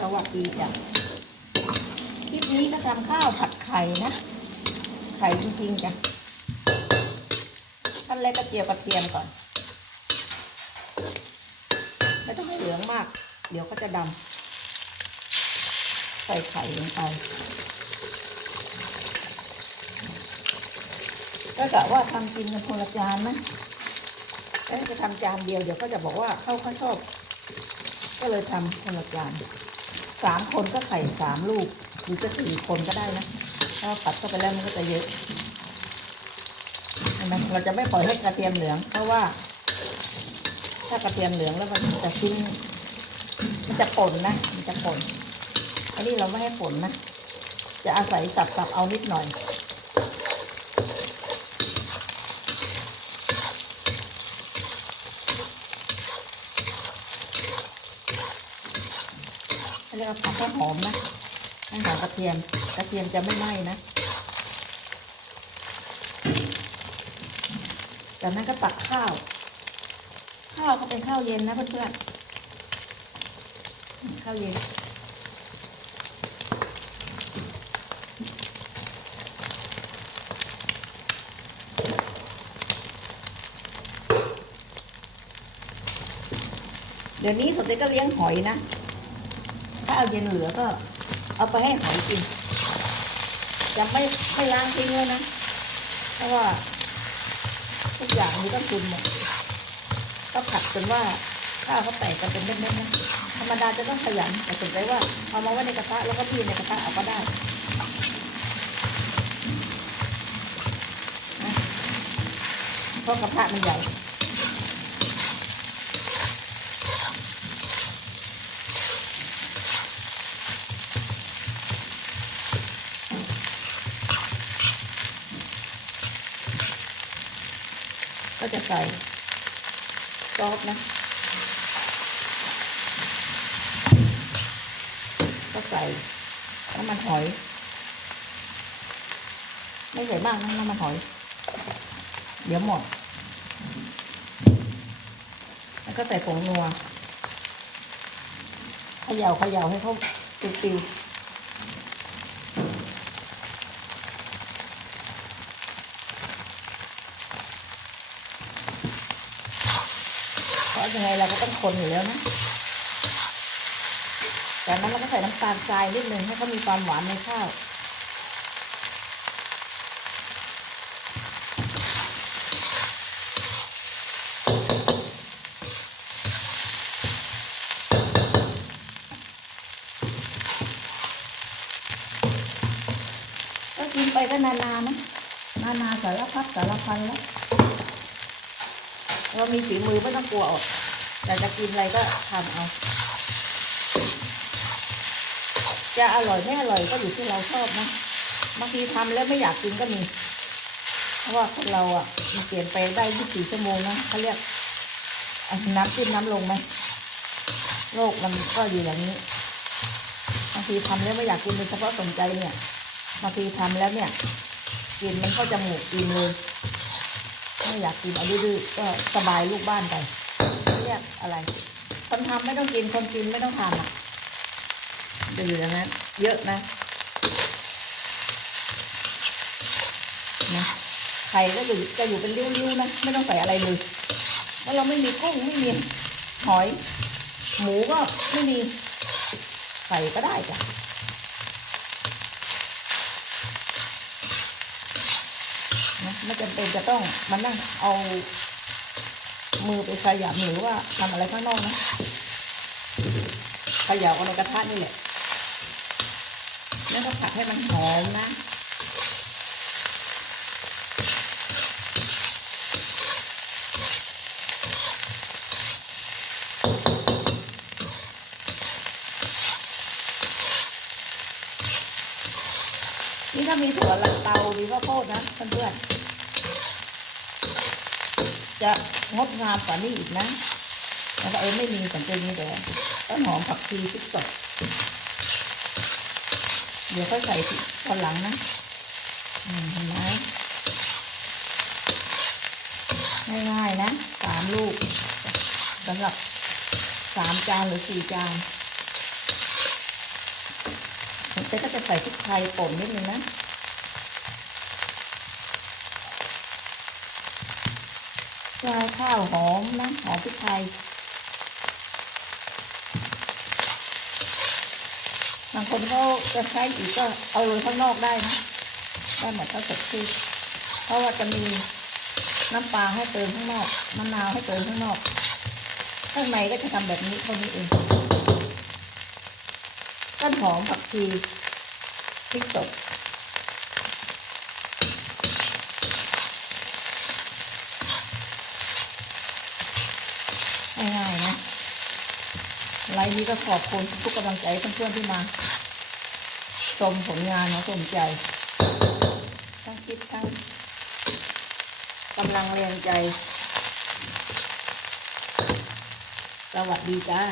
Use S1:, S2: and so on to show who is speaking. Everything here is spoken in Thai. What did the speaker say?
S1: สวัสดีจ้ะคลิปนี้ก็ทำข้าวผัดไข่นะ ไข่จริงๆจ้ะขั้นแรกก็เจียวกระเทียมก่อน ไม่ต้องให้เหลืองมาก เดี๋ยวก็จะดำใส่ไข่ลงไปก็กะว่าทำกินกันคนละจานนะแต่จะทำจานเดียวเดี๋ยวก็จะบอกว่าเขาเขาชอบ ก็เลยทำคนละจาน สามคนก็ไข่สามลูก หรือจะสี่คนก็ได้นะถ้าปัดเข้าไปแล้วมันก็จะเยอะเห็นไหมเราจะไม่ปล่อยให้กระเทียมเหลือง เพราะว่า ถ้ากระเทียมเหลืองแล้วมันจะชิ้นมันจะป่นนะ มันจะป่นอันนี้เราไม่ให้ป่นนะ จะอาศัยสับๆเอานิดหน่อย เรียกว่าผัดให้หอมนะให้หอมกระเทียม กระเทียมจะไม่ไหม้นะ จากนั้นก็ตักข้าว ข้าวก็เป็นข้าวเย็นนะเพื่อนๆ ข้าวเย็นเดี๋ยวนี้สมเด็จก็เลี้ยงหอยนะ ถ้าเอาเย็นเหลือก็ เอาไปให้หอยกินจะไม่ไม่ล้างทิ้งเลยนะ เพราะว่าทุกอย่างมีต้องคุณหมดก็ผัดจนว่าข้าวเขาแตกกันเป็นเม็ดๆนะธรรมดาจะต้องขยันแต่สนใจว่าเอามาไว้ในกระทะแล้วก็พีในกระทะเอาก็ได้นะเพราะกระทะมันใหญ่ ก็จะใส่ซอสนะ ก็ใส่น้ำมันหอย ไม่ใส่มากนะน้ำมันหอย เดี๋ยวหมด แล้วก็ใส่ผงนัวเขย่าเขย่าให้เขาติวๆ ราะยังไงเราก็ต้องคนอยู่แล้วนะจากนั้นเราก็ใส่น้ำตาลทรายนิดนึงให้เขามีความหวานในข้าวก็กินไปก็นานๆนะ นานๆสารพัดสารพันแล้ว เรามีฝีมือไม่ต้องกลัวอดแต่จะกินอะไรก็ทำเอา จะอร่อยไม่อร่อยก็อยู่ที่เราชอบนะบางทีทำแล้วไม่อยากกินก็มี เพราะว่าคนเราอะมันเปลี่ยนแปได้24ชั่วโมงนะเขาเรียกน้ำขึ้นน้ำลงไหมโลกมันก็อยู่อย่างนี้บางทีทำแล้วไม่อยากกินโดยเฉพาะสนใจเนี่ยบางทีทำแล้วเนี่ยกลินมันเข้าจมูกกินเลย ไม่อยากกินเอาดื้อๆก็สบายลูกบ้านไปเรียกอะไร คนทำไม่ต้องกินคนกินไม่ต้องทำอะดื้อนะเยอะนะนะไข่ก็อยู่จะอยู่เป็นริ้วๆนะไม่ต้องใส่อะไรเลยแล้วเราไม่มีกุ้งไม่มีหอย หมูก็ไม่มีใส่ก็ได้จ้ะ นะไม่จำเป็นจะต้องมานั่งเอามือไปขยำหรือว่าทำอะไรข้างนอกนะขยำเอาในกระทะนี่แหละแล้วก็ผัดให้มันหอมนะ นี่ถ้ามีถั่วลันเตามีข้าวโพดนะเพื่อนๆจะงดงามกว่านี้อีกนะแล้วก็เออไม่มีสันเจมีแต่ต้นหอมผักชีพริกสดเดี๋ยวค่อยใส่ตอนหลังนะอืมเห็นไหมง่ายๆนะสามลูกสำหรับสามจานหรือสี่จาน ผมเจ๊ก็จะใส่พริกไทยป่นนิดนึงนะปลายข้าวหอมนะหอมพริกไทยบางคนเขาจะใช้อีกก็เอาลงข้างนอกได้นะได้หมดถ้าสดชื่นเพราะว่าจะมีน้ำปลาให้เติมข้างนอกมะนาวให้เติมข้างนอกข้างในก็จะทำแบบนี้เท่านี้เอง ต้นหอมผักชีพริกสดง่ายๆนะไลฟ์นี้ก็ขอบคุณทุกกำลังใจเพื่อนๆที่มา ชมผลงานนะสมใจ ทั้งคิดทั้งกำลังแรงใจ สวัสดีจ้า